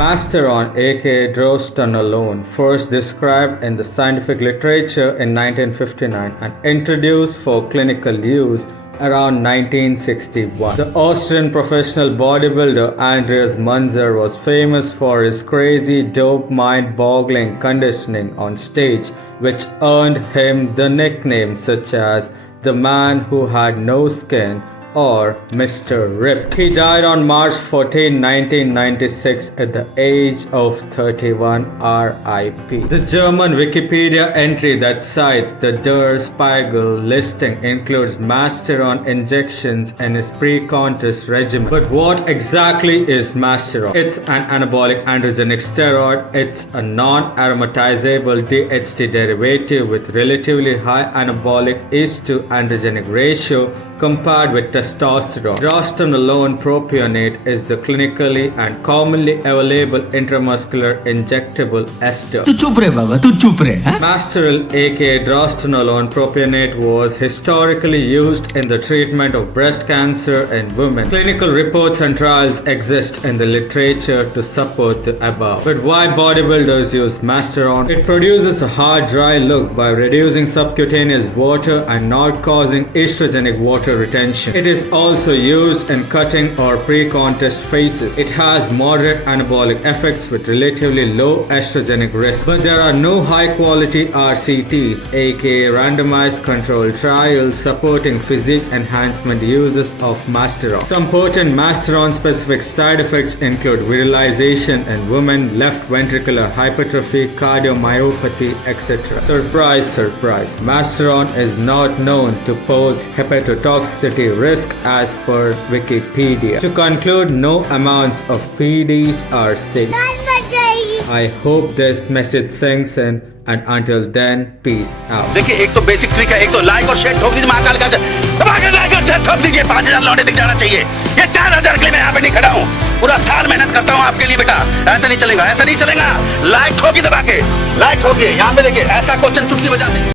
MASTERON, aka drostanolone, first described in the scientific literature in 1959 and introduced for clinical use around 1961. The Austrian professional bodybuilder ANDREAS MUNZER was famous for his crazy, dope, mind-boggling conditioning on stage, which earned him the nicknames such as the man who had no skin or Mr. Rip. He died on March 14, 1996 at the age of 31 RIP. The German Wikipedia entry that cites the Der Spiegel listing includes MASTERON injections in his pre-contest regimen. But what exactly is MASTERON? It's an anabolic androgenic steroid. It's a non-aromatizable DHT derivative with relatively high anabolic is to androgenic ratio compared with testosterone. Drostanolone propionate is the clinically and commonly available intramuscular injectable ester. तू चुप रहे बाबा, तू चुप रहे. Masteril, aka drostanolone propionate, was historically used in the treatment of breast cancer in women. Clinical reports and trials exist in the literature to support the above. But why bodybuilders use MASTERON? It produces a hard, dry look by reducing subcutaneous water and not causing estrogenic water retention. It is also used in cutting or pre-contest phases. It has moderate anabolic effects with relatively low estrogenic risk. But there are no high-quality RCTs, aka randomized controlled trials, supporting physique enhancement uses of MASTERON. Some potent MASTERON-specific side effects include virilization in women, left ventricular hypertrophy, cardiomyopathy, etc. Surprise, surprise. MASTERON is not known to pose hepatotoxicity risk as per Wikipedia. To conclude, no amounts of PDs are safe. I hope this message sinks in, and until then, peace out. देखिए, एक तो basic trick है, एक तो like और share ठोक दीजिए महाकाल का लाइक और शेयर ठोक दीजिए. 5000 लौटे दिख जाना चाहिए. ये 4000 के लिए मैं यहाँ पे नहीं खड़ा हूँ. पूरा साल मेहनत करता हूँ आपके लिए बेटा. ऐसा नहीं चलेगा, ऐसा नहीं चलेगा. लाइक ठोकी दबा के, लाइक ठोकिए. यहाँ पे देखिए, ऐसा क्वेश्चन चुटकी बजाते